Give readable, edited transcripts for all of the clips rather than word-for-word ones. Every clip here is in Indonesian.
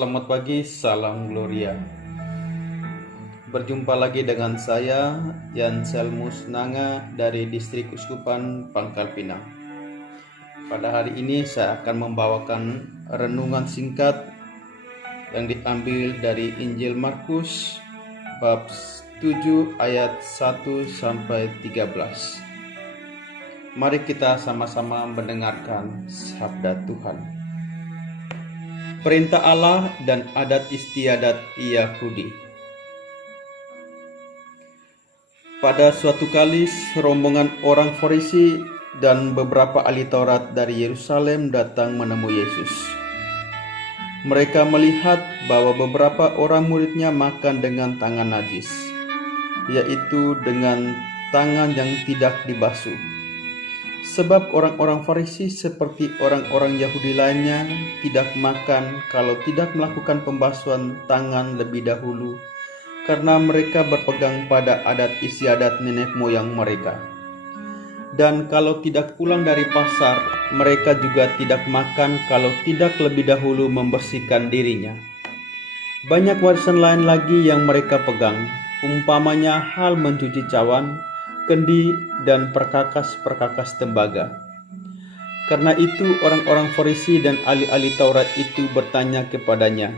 Selamat pagi, salam Gloria. Berjumpa lagi dengan saya, Jan Selmus Nanga dari Distrik Uskupan Pangkal Pinang. Pada hari ini saya akan membawakan renungan singkat yang diambil dari Injil Markus bab 7 ayat 1 sampai 13. Mari kita sama-sama mendengarkan sabda Tuhan. Perintah Allah dan adat istiadat Yahudi. Pada suatu kali rombongan orang Farisi dan beberapa ahli Taurat dari Yerusalem datang menemui Yesus. Mereka melihat bahwa beberapa orang muridnya makan dengan tangan najis, yaitu dengan tangan yang tidak dibasuh. Sebab orang-orang Farisi seperti orang-orang Yahudi lainnya tidak makan kalau tidak melakukan pembasuhan tangan lebih dahulu, karena mereka berpegang pada adat istiadat nenek moyang mereka. Dan kalau tidak pulang dari pasar, mereka juga tidak makan kalau tidak lebih dahulu membersihkan dirinya. Banyak warisan lain lagi yang mereka pegang, umpamanya hal mencuci cawan, kendi, dan perkakas-perkakas tembaga. Karena itu orang-orang Farisi dan ahli-ahli Taurat itu bertanya kepadanya,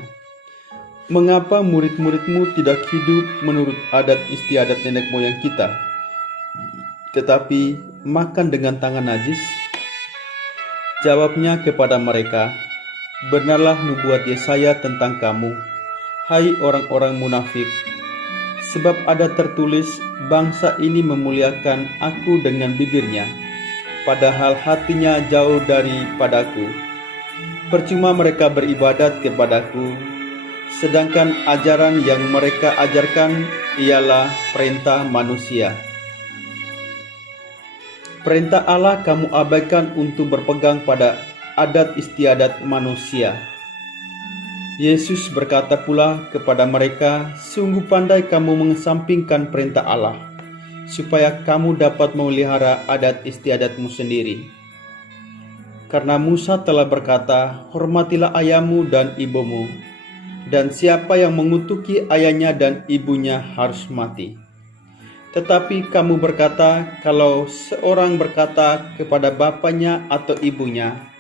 "Mengapa murid-muridmu tidak hidup menurut adat istiadat nenek moyang kita, tetapi makan dengan tangan najis?" Jawabnya kepada mereka, "Benarlah nubuat Yesaya tentang kamu, hai orang-orang munafik. Sebab ada tertulis, bangsa ini memuliakan aku dengan bibirnya, padahal hatinya jauh daripadaku. Percuma mereka beribadat kepadaku, sedangkan ajaran yang mereka ajarkan ialah perintah manusia. Perintah Allah kamu abaikan untuk berpegang pada adat istiadat manusia." Yesus berkata pula kepada mereka, "Sungguh pandai kamu mengesampingkan perintah Allah, supaya kamu dapat memelihara adat istiadatmu sendiri. Karena Musa telah berkata, hormatilah ayahmu dan ibumu, dan siapa yang mengutuki ayahnya dan ibunya harus mati. Tetapi kamu berkata, kalau seorang berkata kepada bapanya atau ibunya,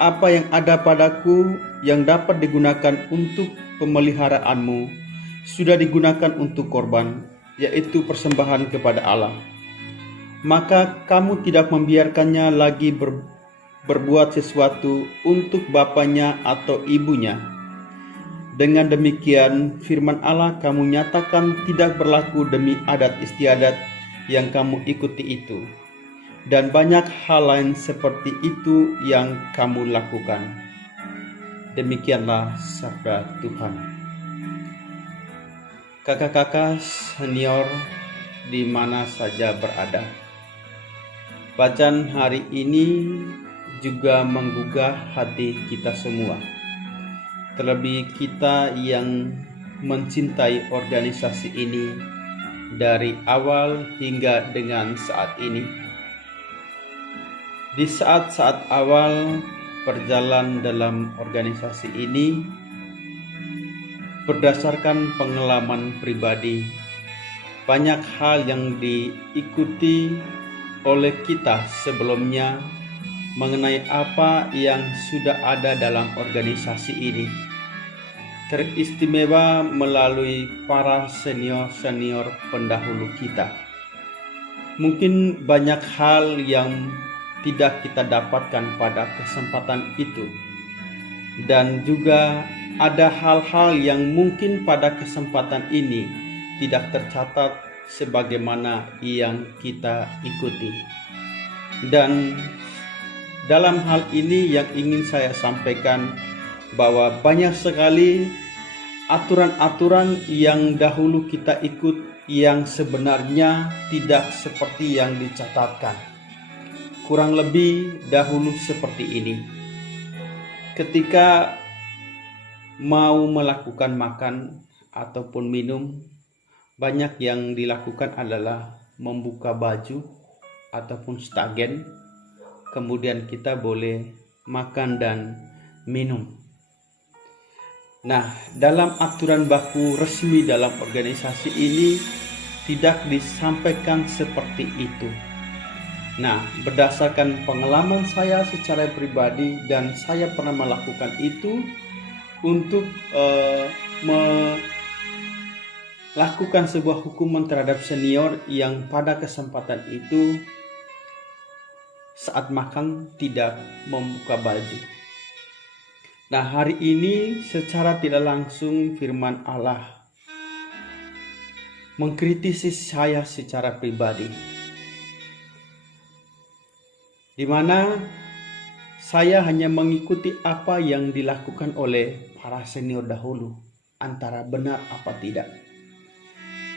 apa yang ada padaku yang dapat digunakan untuk pemeliharaanmu, sudah digunakan untuk korban, yaitu persembahan kepada Allah. Maka kamu tidak membiarkannya lagi berbuat sesuatu untuk bapanya atau ibunya. Dengan demikian firman Allah kamu nyatakan tidak berlaku demi adat istiadat yang kamu ikuti itu. Dan banyak hal lain seperti itu yang kamu lakukan." Demikianlah sabda Tuhan. Kakak-kakak senior di mana saja berada, bacaan hari ini juga menggugah hati kita semua, terlebih kita yang mencintai organisasi ini dari awal hingga dengan saat ini. Di saat-saat awal berjalan dalam organisasi ini, berdasarkan pengalaman pribadi, banyak hal yang diikuti oleh kita sebelumnya mengenai apa yang sudah ada dalam organisasi ini, teristimewa melalui para senior-senior pendahulu kita. Mungkin banyak hal yang tidak kita dapatkan pada kesempatan itu, dan juga ada hal-hal yang mungkin pada kesempatan ini tidak tercatat sebagaimana yang kita ikuti. Dan dalam hal ini yang ingin saya sampaikan bahwa banyak sekali aturan-aturan yang dahulu kita ikut yang sebenarnya tidak seperti yang dicatatkan. Kurang lebih dahulu seperti ini. Ketika mau melakukan makan ataupun minum, banyak yang dilakukan adalah membuka baju ataupun stagen, kemudian kita boleh makan dan minum. Nah, dalam aturan baku resmi dalam organisasi ini tidak disampaikan seperti itu. Nah, berdasarkan pengalaman saya secara pribadi dan saya pernah melakukan itu untuk melakukan sebuah hukuman terhadap senior yang pada kesempatan itu saat makan tidak membuka baju. Nah, hari ini secara tidak langsung firman Allah mengkritisi saya secara pribadi, di mana saya hanya mengikuti apa yang dilakukan oleh para senior dahulu, antara benar apa tidak,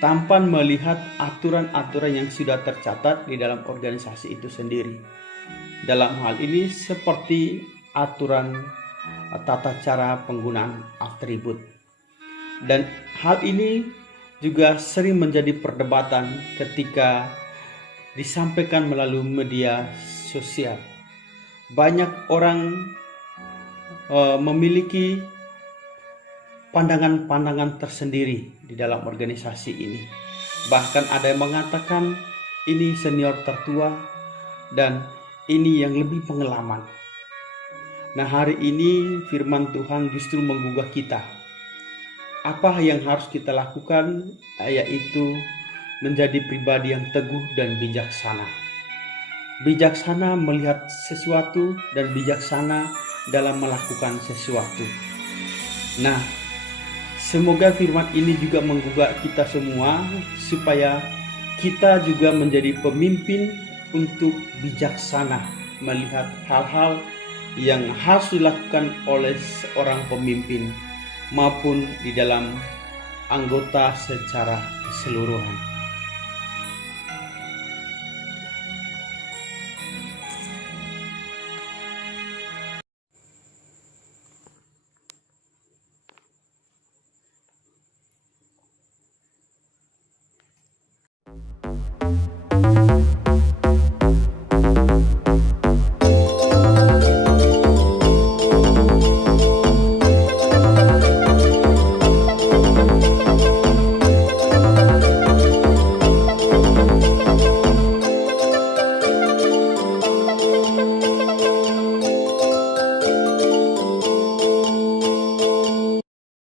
tanpa melihat aturan-aturan yang sudah tercatat di dalam organisasi itu sendiri. Dalam hal ini seperti aturan tata cara penggunaan atribut. Dan hal ini juga sering menjadi perdebatan ketika disampaikan melalui media sosial. Banyak orang memiliki pandangan-pandangan tersendiri di dalam organisasi ini. Bahkan ada yang mengatakan ini senior tertua dan ini yang lebih pengalaman. Nah, hari ini firman Tuhan justru menggugah kita. Apa yang harus kita lakukan, yaitu menjadi pribadi yang teguh dan bijaksana. Bijaksana melihat sesuatu dan bijaksana dalam melakukan sesuatu. Nah, semoga firman ini juga menggugah kita semua supaya kita juga menjadi pemimpin untuk bijaksana melihat hal-hal yang harus dilakukan oleh seorang pemimpin maupun di dalam anggota secara keseluruhan.